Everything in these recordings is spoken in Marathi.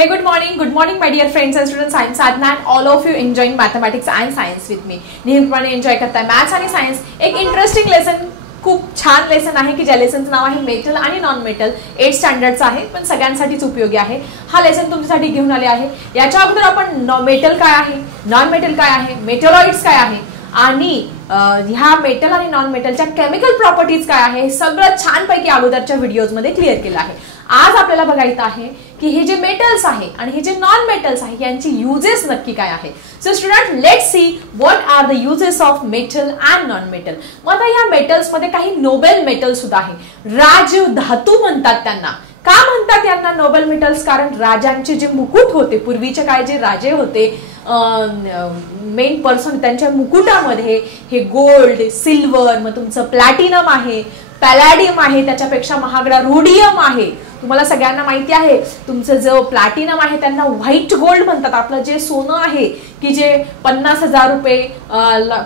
Hey, good morning, my dear friends and students. I'm Sadhna and all of you enjoying mathematics and science with me. नेहमीप्रमाणे एन्जॉय करताय मॅथ्स आणि सायन्स. एक इंटरेस्टिंग लेसन, खूप छान लेसन आहे की ज्या लेसनचं नाव आहे मेटल आणि नॉन मेटल. 8th स्टँडर्डचं आहे पण सगळ्यांसाठीच उपयोगी आहे. हा लेसन तुमच्यासाठी घेऊन आले आहे. याच्या अगोदर आपण मेटल काय आहे, नॉन मेटल काय आहे, मेटलॉइड्स काय आहे आणि ह्या मेटल आणि नॉन मेटलच्या केमिकल प्रॉपर्टीज काय आहे हे सगळं छानपैकी अगोदरच्या व्हिडिओज मध्ये क्लिअर केलं आहे. आज आपल्याला बघायचं आहे की हे जे मेटल्स आहे आणि हे जे नॉन मेटल्स आहे यांची युजेस नक्की काय आहे. So student, let's see what are the uses of metal and non metal. मग आता या मेटल्स मध्ये काही नोबेल मेटल सुद्धा आहे. राजधातू म्हणतात त्यांना. का म्हणतात यांना नोबेल मेटल्स? कारण राजांचे जे मुकुट होते, पूर्वीचे काय जे राजे होते, मेन पर्सन, त्यांच्या मुकुटामध्ये हे गोल्ड, सिल्वर, मग तुमचं प्लॅटिनम आहे, पॅलॅडियम आहे, त्याच्यापेक्षा महागडा रुडियम आहे. तुम्हाला सगळ्यांना माहिती आहे तुमचं जो प्लॅटिनम आहे त्यांना व्हाईट गोल्ड म्हणतात. आपलं जे सोनं आहे की जे 50,000 रुपये,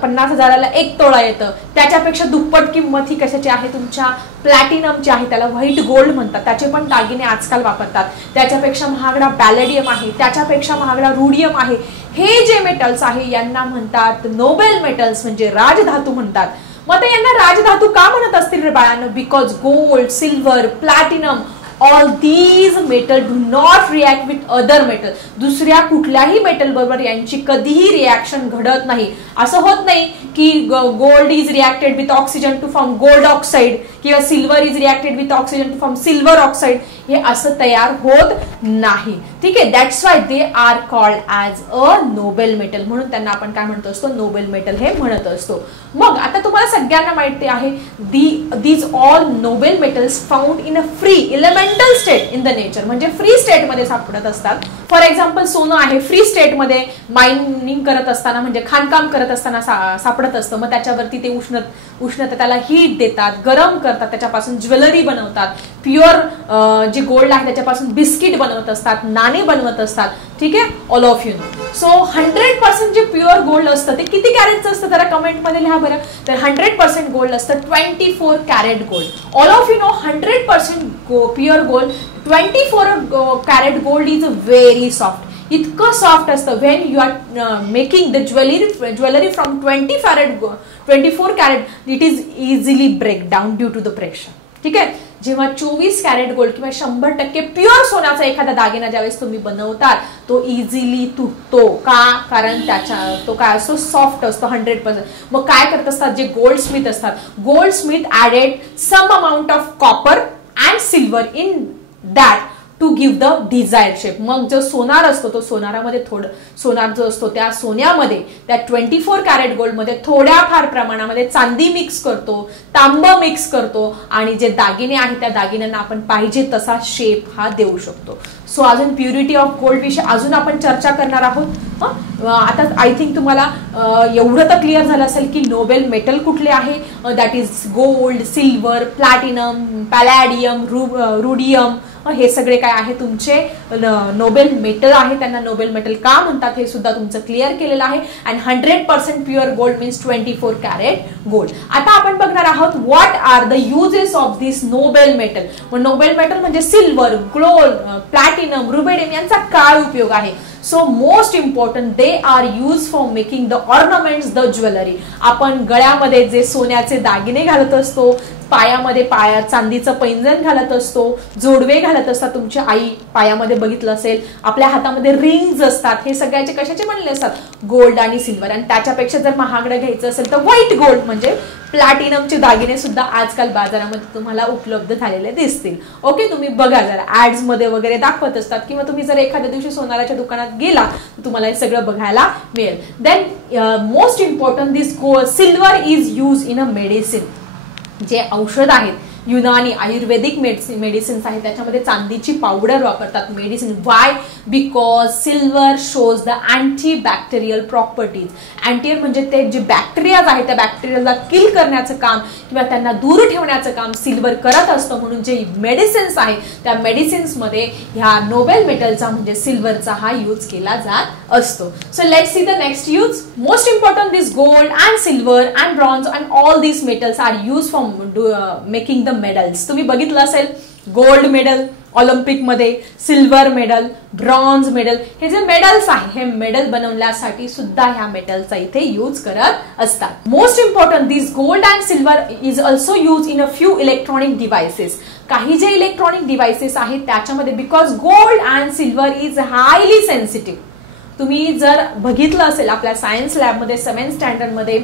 50,000ला 1 तोळा येतं, त्याच्यापेक्षा दुप्पट किंमत ही कशाची आहे? तुमच्या प्लॅटिनमची आहे. त्याला व्हाईट गोल्ड म्हणतात. त्याचे पण दागिने आजकाल वापरतात. त्याच्यापेक्षा महागडा पॅलेडियम आहे, त्याच्यापेक्षा महागडा रुडियम आहे. हे जे मेटल्स आहे यांना म्हणतात नोबेल मेटल्स, म्हणजे राजधातू म्हणतात. मग ते यांना राजधातू का म्हणत असतील रे बाळांनो? Because gold, silver, platinum, all these metal do not react with other metal. दुसऱ्या कुठल्याही मेटल बरोबर यांची कधीही रिएक्शन घडत नाही. असं होत नाही की gold is reacted with oxygen to form gold oxide किंवा silver is reacted with oxygen to form silver oxide. हे असं तयार होत नाही. ठीक आहे. That's why they are called as a noble metal. म्हणून त्यांना आपण काय म्हणतो असतो? नोबेल मेटल हे म्हणत असतो. मग आता तुम्हाला सगळ्यांना माहिती आहे these all Nobel metals found in a free elemental state in the nature, म्हणजे फ्री स्टेट मध्ये सापडत असतात. फॉर एक्झाम्पल सोनं आहे, फ्री स्टेट मध्ये मायनिंग करत असताना, म्हणजे खाणकाम करत असताना सापडत असतं. मग त्याच्यावरती ते उष्णता त्याला हीट देतात, गरम करतात, त्याच्यापासून ज्वेलरी बनवतात. प्युअर जे गोल्ड आहे त्याच्यापासून बिस्किट बनवत असतात, नाणे बनवत असतात. ठीक आहे, all of you no. So 100% जे प्युअर गोल्ड असतं ते किती कॅरेटचं असतं जरा कमेंट मध्ये लिहा बरं. तर 100% गोल्ड असतं 24 carat gold. All of you know 100% pure gold 24 carat gold is very soft. इतकं सॉफ्ट असतं. When you are making the jewellery from 24 carat it is easily break down due to the pressure. ठीक आहे. जेव्हा 24 कॅरेट गोल्ड किंवा 100% प्युअर सोन्याचा एखादा दागिना ज्यावेळेस तुम्ही बनवतात तो इझिली तुटतो. का? कारण तो काय असतो? सॉफ्ट असतो 100%. मग काय करत असतात जे गोल्ड स्मिथ असतात? Goldsmith added some amount of copper and silver in that to give the desired shape. मग जो सोनार असतो तो सोनारामध्ये सोनार जो असतो त्या सोन्यामध्ये, त्या 24 कॅरेट गोल्ड मध्ये थोड्याफार प्रमाणामध्ये चांदी मिक्स करतो, तांब मिक्स करतो आणि जे दागिने आहेत त्या दागिन्यांना आपण पाहिजे तसा शेप हा देऊ शकतो. सो अजून प्युरिटी ऑफ गोल्ड विषयी अजून आपण चर्चा करणार आहोत. आता आय थिंक तुम्हाला एवढं तर क्लिअर झालं असेल की नोबेल मेटल कुठले आहे. That is gold, silver, platinum, palladium, rhodium. हे सगळे काय आहे? तुमचे नोबेल मेटल आहे. त्यांना नोबेल मेटल का म्हणतात हे सुद्धा तुमचं क्लिअर केलेलं आहे. And 100% pure gold means 24 carat gold. आता आपण बघणार आहोत what are the uses of this noble metal. मग नोबेल मेटल म्हणजे सिल्वर, गोल्ड, प्लॅटिनम, रुबिडियम यांचा काय उपयोग आहे? So most important, they are use for making the ornaments, the jewellery. आपण गळ्यामध्ये जे सोन्याचे दागिने घालत असतो, पायामध्ये चांदीचं पैंजण घालत असतो, जोडवे घालत असतात. तुमची आई पायामध्ये बघितलं असेल. आपल्या हातामध्ये रिंग्स असतात. हे सगळ्याचे कशाचे बनले असतात? गोल्ड आणि सिल्वर. आणि त्याच्यापेक्षा जर महागडं घ्यायचं असेल तर व्हाईट गोल्ड म्हणजे प्लॅटिनमचे दागिने सुद्धा आजकाल बाजारामध्ये तुम्हाला उपलब्ध झालेले दिसतील. ओके, तुम्ही बघा जरा ऍड्स मध्ये वगैरे दाखवत असतात किंवा तुम्ही जर एखाद्या दिवशी सोनाराच्या दुकानात गेला तर तुम्हाला हे सगळं बघायला मिळेल. Then most important, this silver is use in a medicine. जे औषध आहेत, युनानी आयुर्वेदिक मेडिसिन्स आहेत, त्याच्यामध्ये चांदीची पावडर वापरतात medicine. Y? Because silver shows the anti bacterial properties. Anti म्हणजे ते जे बॅक्टेरियाज आहेत त्या बॅक्टेरियाला किल करण्याचं काम किंवा त्यांना दूर ठेवण्याचं काम सिल्वर करत असतं. म्हणून जे मेडिसिन्स आहेत त्या मेडिसिन्स मध्ये ह्या नोबेल मेटलचा म्हणजे सिल्वरचा हा यूज केला जात असतो. So let's see the next use. Most important, this gold and silver and bronze and all these metals are use for making the medals. तुम्ही बघितलं असेल गोल्ड मेडल ऑलिम्पिकमध्ये, सिल्वर मेडल, ब्रॉन्झ मेडल, हे जे मेडल्स आहे हे मेडल बनवण्यासाठी सुद्धा ह्या मेटलचा इथे यूज करत असतात. Most important, this gold and silver is also use in a few electronic devices. काही जे इलेक्ट्रॉनिक डिव्हाइसेस आहेत त्याच्यामध्ये because gold and silver is highly sensitive. तुम्ही जर बघितलं असेल आपल्या सायन्स लॅबमध्ये 7th स्टँडर्डमध्ये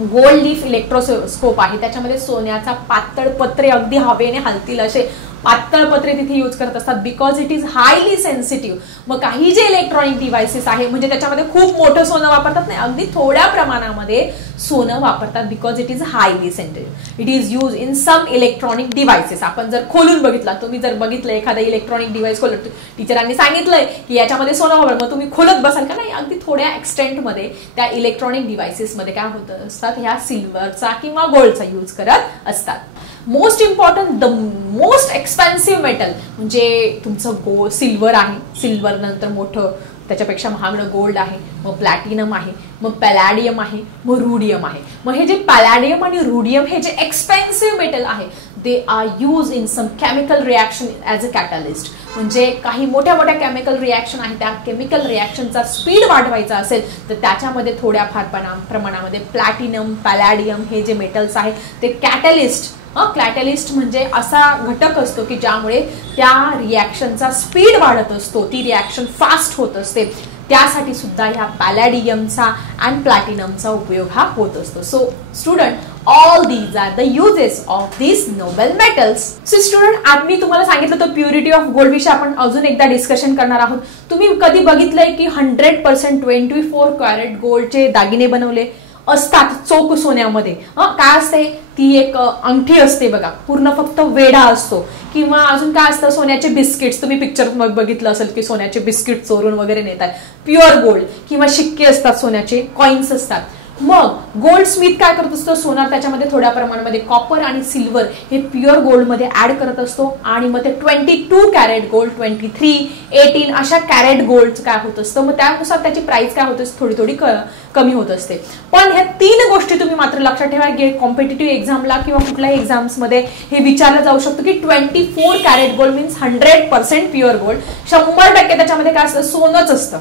गोल्ड लीफ इलेक्ट्रोस्कोप आहे, त्याच्यामध्ये सोन्याचा पातळ पत्रे अगदी हवेने हलतील असे पातळ पत्रे तिथे यूज करत असतात because it is highly sensitive. मग काही जे इलेक्ट्रॉनिक डिव्हाइसेस आहे म्हणजे त्याच्यामध्ये खूप मोठं सोनं वापरतात नाही, अगदी थोड्या प्रमाणामध्ये सोनं वापरतात because it is highly sensitive. It is use in some electronic devices. आपण जर खोलून बघितला, तुम्ही जर बघितलं एखादा इलेक्ट्रॉनिक डिव्हाइस खोलत, टीचरांनी सांगितलंय की याच्यामध्ये सोनं वापर, मग तुम्ही खोलत बसाल का नाही, अगदी थोड्या एक्सटेंटमध्ये त्या इलेक्ट्रॉनिक डिव्हाइसेसमध्ये काय होत असतात, ह्या सिल्वरचा किंवा गोल्डचा यूज करत असतात. Most important, the most expensive metal म्हणजे तुमचं सिल्वर आहे, सिल्वर नंतर मोठं त्याच्यापेक्षा महागडं गोल्ड आहे, मग प्लॅटिनम आहे, मग पॅलॅडियम आहे, मग रुडियम आहे. मग हे जे पॅलॅडियम आणि रुडियम हे जे एक्सपेन्सिव्ह मेटल आहे they are use in some chemical reaction as a catalyst. म्हणजे काही मोठ्या मोठ्या केमिकल रिॲक्शन आहे, त्या केमिकल रिॲक्शनचा स्पीड वाढवायचा असेल तर त्याच्यामध्ये थोड्याफार प्रमाणामध्ये प्लॅटिनम, पॅलॅडियम हे जे मेटल्स आहेत ते कॅटलिस्ट. कॅटलिस्ट म्हणजे असा घटक असतो की ज्यामुळे त्या रिॲक्शनचा स्पीड वाढत असतो, ती रिॲक्शन फास्ट होत असते. त्यासाठी सुद्धा ह्या पॅलॅडियमचा अँड प्लॅटिनमचा उपयोग हा होत असतो. So student, all these are the uses of this noble metals. So student, आज मी तुम्हाला सांगितलं तर प्युरिटी ऑफ गोल्ड विषयी आपण अजून एकदा डिस्कशन करणार आहोत. तुम्ही कधी बघितलंय की 100% 24 कॅरेट गोल्डचे दागिने बनवले असतात चोख सोन्यामध्ये? काय असते, ती एक अंगठी असते बघा, पूर्ण फक्त वेढा असतो. किंवा अजून काय असतं, सोन्याचे बिस्किट्स, तुम्ही पिक्चर बघितलं असेल की सोन्याचे बिस्किट चोरून वगैरे नेतात, प्युअर गोल्ड. किंवा शिक्के असतात, सोन्याचे कॉइन्स असतात. मग गोल्ड स्मिथ काय करत असतो, सोना त्याच्यामध्ये थोड्या प्रमाणामध्ये कॉपर आणि सिल्वर हे प्युअर गोल्ड मध्ये ऍड करत असतो आणि मग ते 22 कॅरेट गोल्ड, 23, 18 अशा कॅरेट गोल्ड काय होत असतं. मग त्यानुसार त्याची प्राइस काय होत असते, थोडी थोडी कमी होत असते. पण ह्या 3 गोष्टी तुम्ही मात्र लक्षात ठेवा की कॉम्पिटिटिव्ह एक्झामला किंवा कुठल्याही एक्झाम्समध्ये हे विचारलं जाऊ शकतं की 24 carat gold means 100% pure gold, 100% त्याच्यामध्ये काय असतं, सोनच असतं.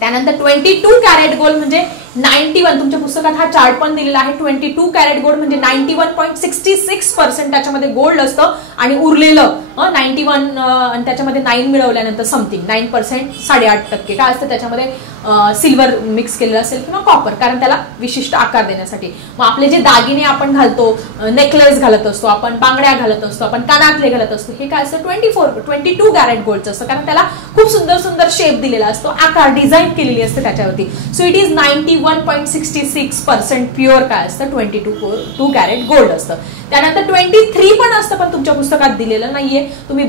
त्यानंतर 22 कॅरेट गोल्ड म्हणजे 91, तुमच्या पुस्तकात हा चार्ट पण दिलेला आहे. 22 कॅरेट गोल्ड म्हणजे 91.66% त्याच्यामध्ये गोल्ड असतं आणि उरलेलं 91 आणि त्याच्यामध्ये 9 मिळवल्यानंतर समथिंग 9%, 8.5% काय असतं त्याच्यामध्ये सिल्वर मिक्स केलेलं असेल किंवा कॉपर, कारण त्याला विशिष्ट आकार देण्यासाठी. मग आपले जे दागिने आपण घालतो, नेकलेस घालत असतो आपण, बांगड्या घालत असतो आपण, कानातले घालत असतो, हे काय असतं 22 कॅरेट गोल्डचं असतं, कारण त्याला खूप सुंदर सुंदर शेप दिलेला असतो, आकार डिझाईन केलेली असते त्याच्यावरती. सो इट इज 91.66% प्युअर काय असतं 22 कॅरेट गोल्ड असतं. त्यानंतर 23 पण असतं, पण तुमच्या पुस्तकात दिलेलं नाहीये. तुम्ही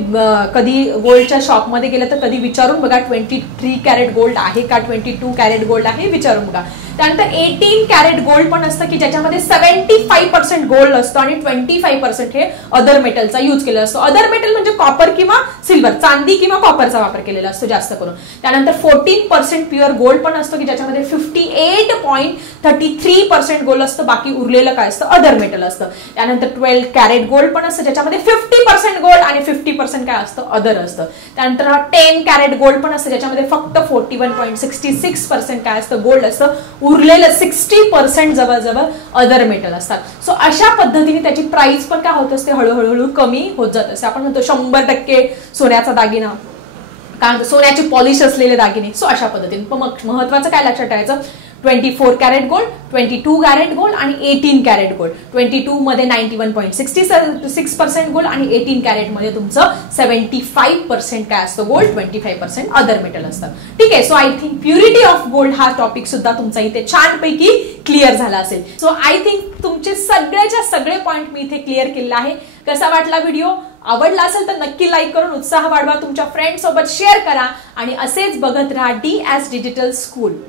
कधी गोल्डच्या शॉपमध्ये गेलं तर कधी विचारून बघा 23 कॅरेट गोल्ड आहे का, 22 कॅरेट गोल्ड आहे विचारून बघा. त्यानंतर 18 कॅरेट गोल्ड पण असतं की ज्याच्यामध्ये 75% गोल्ड असतं आणि 25% हे अदर मेटलचा यूज केलेला असतो. अदर मेटल म्हणजे कॉपर किंवा सिल्वर, चांदी किंवा कॉपरचा वापर केलेला असतो जास्त करून. त्यानंतर 14% प्युअर गोल्ड पण असतो की ज्याच्यामध्ये 58.33% गोल्ड असतं, बाकी उरलेलं काय असतं अदर मेटल असतं. त्यानंतर 12 कॅरेट गोल्ड पण असतं ज्याच्यामध्ये 50% गोल्ड आणि 50% काय असतं अदर असतं. त्यानंतर 10 कॅरेट गोल्ड पण असतं ज्याच्यामध्ये फक्त 41.66% काय असतं गोल्ड असतं, उरलेलं 60% जवळजवळ अदर मेटल असतात. सो अशा पद्धतीने त्याची प्राइस पण काय होत असते, हळूहळू कमी होत जात असते. आपण म्हणतो 100% सोन्याचा दागिना, काय सोन्याची पॉलिश असलेले दागिने. सो अशा पद्धतीने. पण मग महत्वाचं काय लक्षात ठेवायचं, 24 कॅरेट गोल्ड, 22 कॅरेट गोल्ड आणि 18 कॅरेट गोल्ड. 22 मध्ये 91.66% गोल्ड आणि 18 कॅरेट मध्ये तुमचं 75% काय असतं गोल्ड, 25% अदर मेटल असतं. ठीक आहे. So I think purity of gold हा टॉपिक सुद्धा तुमचा इथे छानपैकी क्लिअर झाला असेल. सो आय थिंक तुमचे सगळ्याच्या सगळे पॉइंट मी इथे क्लिअर केलेला आहे. कसा वाटला व्हिडिओ? आवडला असेल तर नक्की लाईक करून उत्साह वाढवा, तुमच्या फ्रेंड सोबत शेअर करा आणि असेच बघत राहा DS डिजिटल स्कूल.